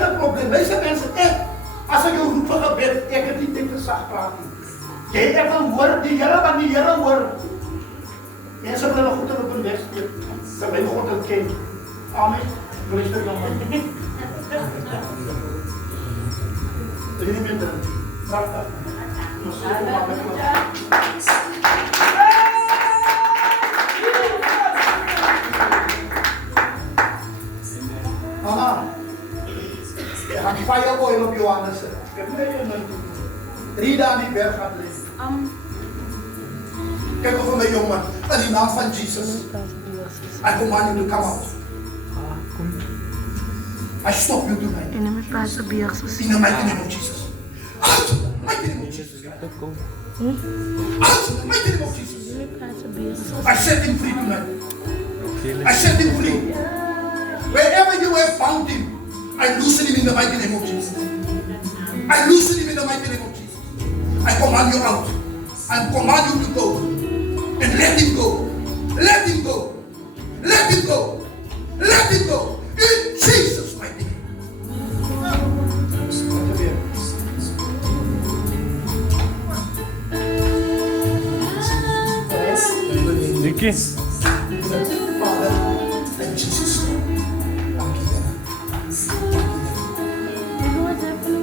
dat goed met Jy het wil hoor die Here van die Here hoor. Mense wil hulle goed op 'n weg steek. Dat hy God wil ken. Amen. Bless the Lord. Dit is met dan. Pragtig. Ons sê maar met Aha. Ja, gaan fire oil op Johannes. Ek het net een 3 dae in die berg gaan lê. Kyk of my jongen, in die naam van Jesus. I command you to come out. I stop you tonight. En met Pastor Beers. In the mighty name of Jesus. Out! In the mighty name of Jesus. Out! In the mighty name of Jesus. I set him free tonight. I set him free. Wherever you have found him, I loosen him in the mighty name of Jesus. I loosen him in the mighty name of Jesus. I command you out. I command you to go. And let him go. Let him go. Let him go. Let him go. In Jesus' mighty name. Nicky. Father, in Jesus' name.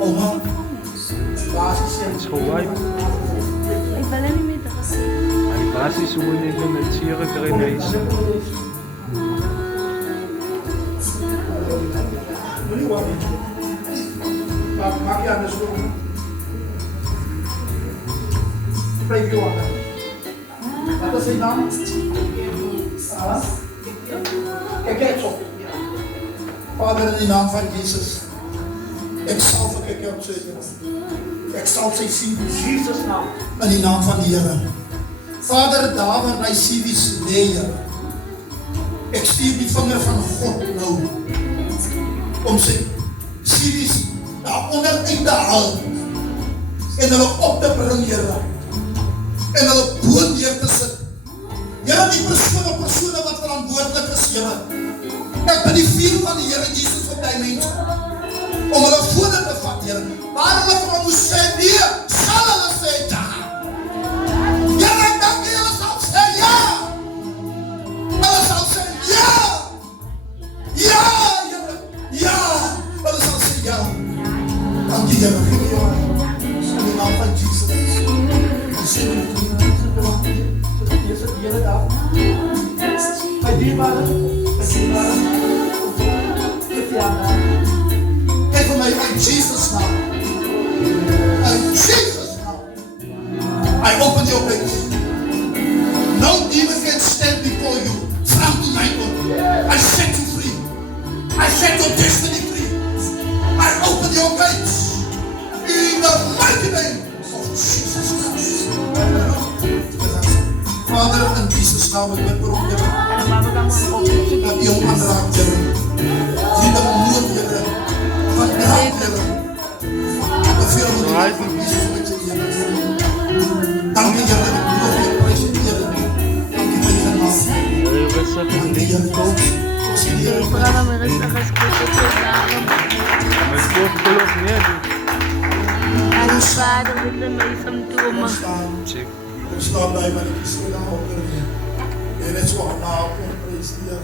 Oh, man. It's Hawaii. Ay, basis sumunod na nagsira ka rin na isa. Pray for you. Wat is zijn naam? Kijk zo. Vader, in de naam van Jezus. Ik zal voor kijk op zijn. Ik zal zijn zien in Jezus' naam. In de naam van de Heer. Vader, daar waar hij CV's neer. Ik stuur die vinger van God nou. Om zijn CV's daaronder in te halen. En hulle op te brengen, Heer. En hulle boon neer te sit. Here, die persone wat verantwoordelik is, Here. Ek ben die vuur van die Here Jesus op die mense. Om hulle voorde te vat, Here. Waar hulle van moes sê nee, sal hulle sê ja. Here, ek dank jy, hulle sal sê ja. Hulle sal sê ja. Ja, Here. Ja. Hulle sal sê ja. Dank jy, Here. Geef jou aan. In die naam van Jesus. En sê my die Jy sit die hele dag. My dierbare. Kijk voor mij in Jesus' name. In Jesus' name. I open your gates. No demon can stand before you. From tonight on. I set you free. I set your destiny free. I open your gates. In the mighty name of Jesus Christ. Vader, in Jesus' naam, ik ben erop, Heer. Dat u hem aanraakt, Heer. Zie de moed, Heer. Van draak, Heer. Dat veel van die naam van Jezus met je, Heer. Dank u, Heer. Ik beloof je prijs, Heer. Dank u, Heer. Dank u, Heer. Heer. Met voorgeloof neer. Ang Vader, with the Mason Tuma. Check. Ik sta bij mijn kist naar onder. En het is wat nou op prijs, Heer.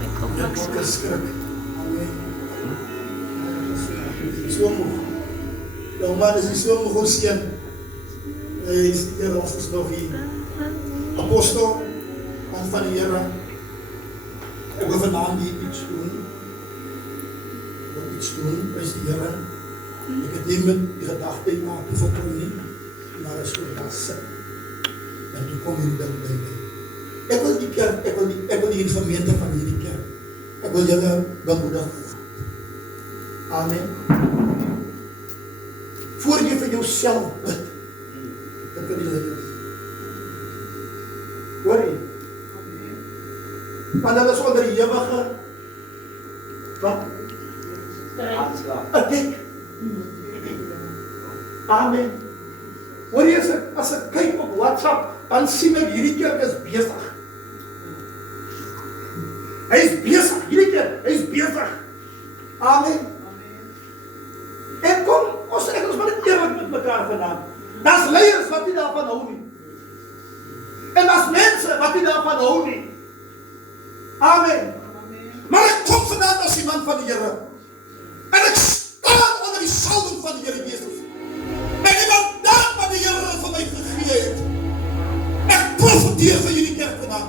Ik word geschrik. Amen. Zo moe. Nou, maar het is zo moe zien. Hij is hier ons nog hier. Apostel, man van de Heer. Ik wil vanavond iets doen. Ik wil iets doen, prijs de Heer. Ik heb niet met die gedachte gemaakt te voltooien, maar als je gaat zitten, en toen kom je dan bij mij. Ik wil die kerk, ik wil die gemeente van jullie kerk. Ik wil jullie bemoedigen. Amen. Voor je voor jezelf bidt, dat wil jullie doen. Hoor je? Want dat is onder eeuwige, wat? Een dik. Amen. Hoor je, as ek kyk op WhatsApp, dan sien ek hierdie kerk is besig. Hy is besig, hierdie kerk, hy is besig. Amen. En kom, ons maar net eerlik met mekaar vandaan. Daar's leiers wat nie daarvan hou nie. En daar's mense wat nie daarvan hou nie. Amen. Maar ek kom vandaan as die man van die Here. En ek staan onder die salwing van die Here Jesus. En die mandaat wat die Here vir my gegee het. Ek profeteer vir hierdie kerk vandaan.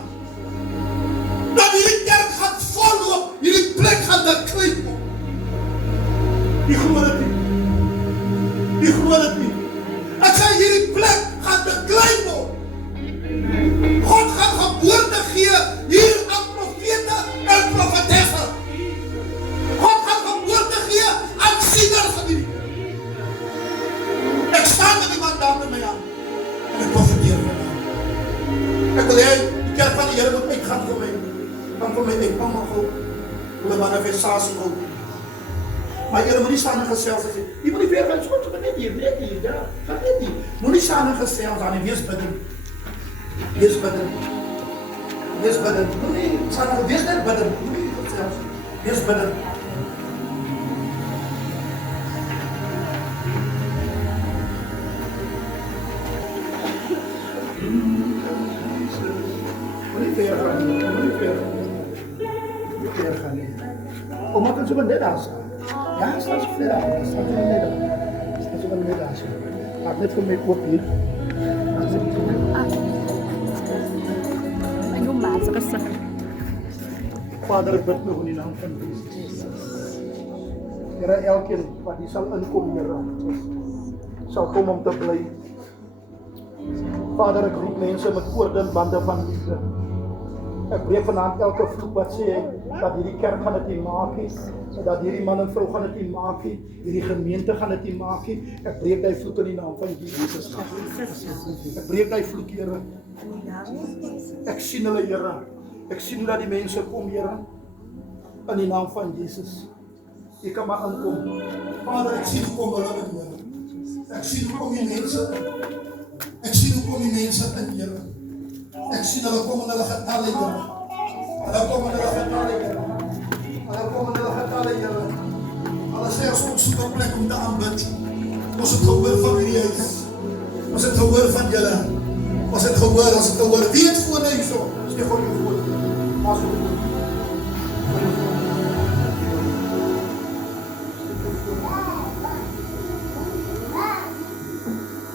Dat hierdie kerk gaan volloop, hierdie plek gaan deklim. Die glo dit nie. Die glo dit nie. Ek sê hierdie plek gaan deklim word. God gaan geboorte gee hier aan profete en profetesse. God gaan geboorte gee aan sieners van hierdie kerk. Ek staan met die mandaat in my hand. En ek profeteer vandaan. Ek wil hê, die kerk van die Here moet uitgaan vir my. Van vir my uit, mama gou. Hoe 'n manifestasie gou. Maar Here moet nie staan en gesels as jy moet nie weer gaan soms net hier, ja. Gaan net hier. Moet nie staan en gesels aan die wees bidden. Wees bidden. Wees bidden. Moet nie staan en wees net bidden. Moet nie gesels. Wees bidden. Omdat het zo van dit aan staat. Ja, staat zo ver aan. Staat zo van dit aan. Staat zo van dit aan. Maak net voor mij op hier. Vader, ik bid nog in die naam van Jezus. Here, elkeen wat die sal inkom, Here, sal kom om te bly. Vader, ek roep mense met oordeenbande van liefde. Ek breek vanaand elke vloek wat sê dat hierdie kerk gaan dit nie maak nie, dat hierdie man en vrou gaan dit nie maak nie, hierdie gemeente gaan dit nie maak nie. Ek breek die vloek in die naam van Jesus. Ek breek die vloek, Here. Ek sien hulle, Here. Ek sien hoe dat die mense kom, Here, in die naam van Jesus. Jy kan maar inkom. Vader, ek sien hoe kom hulle in, Here. Ek sien hoe kom die mense in. Ek sien hoe kom die mense in, Here. Ek sien hulle kom en hulle getalle, Here. Hulle kom en hulle getalle, Here. Hulle kom en hulle getalle, Here. Hulle sê ons soek 'n plek om te aanbid. Ons het gehoor van hierdie huis. Ons het gehoor van julle. Ons het gehoor. Wie het voor hy so? Is nie God jou voor. Maar so.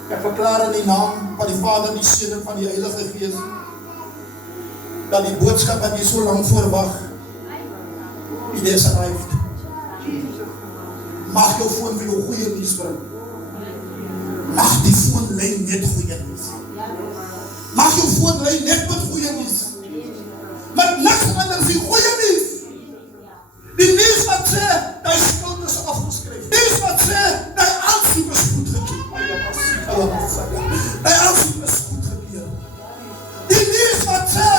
Ek verklaar in die naam van die Vader, die Seun en van die Heilige Gees dat die boodskap wat jy so lang voorwag die is arrived. Mag jou foon vir jou goeie nuus bring. Mag die foon lyn net goeie nuus. Mag jou foon lyn net met goeie nuus. Met niks anders die goeie nuus. Die nuus wat sê die skuld is afgeskryf. Die nuus wat sê die aansoek is goed gekeer. Die aansoek is goed gekeer. Die nuus wat sê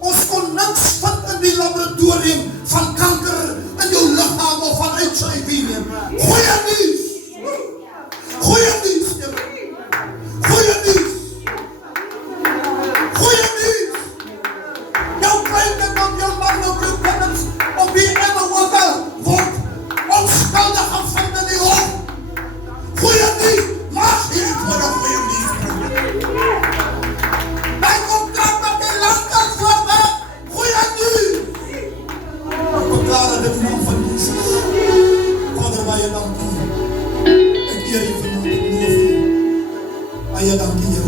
ons kon niks vind in die laboratorium van kanker in jou liggaam of van HIV neem. Goeie nuus. Goeie nuus. Goeie nuus. Goeie nuus. Jou kleinterders, jou man, jou kinders, of wie immer ook al, word onskuldig gevind in die hof. Goeie nuus. Mag hier voor een goeie nuus. Wij contract met die landkant voorbij. Goeie nuus. Ik verklaar in de naam van Jezus. Vader, wij je dank u. Ik eer je vanavond. Ik loof je. Wij je dank u.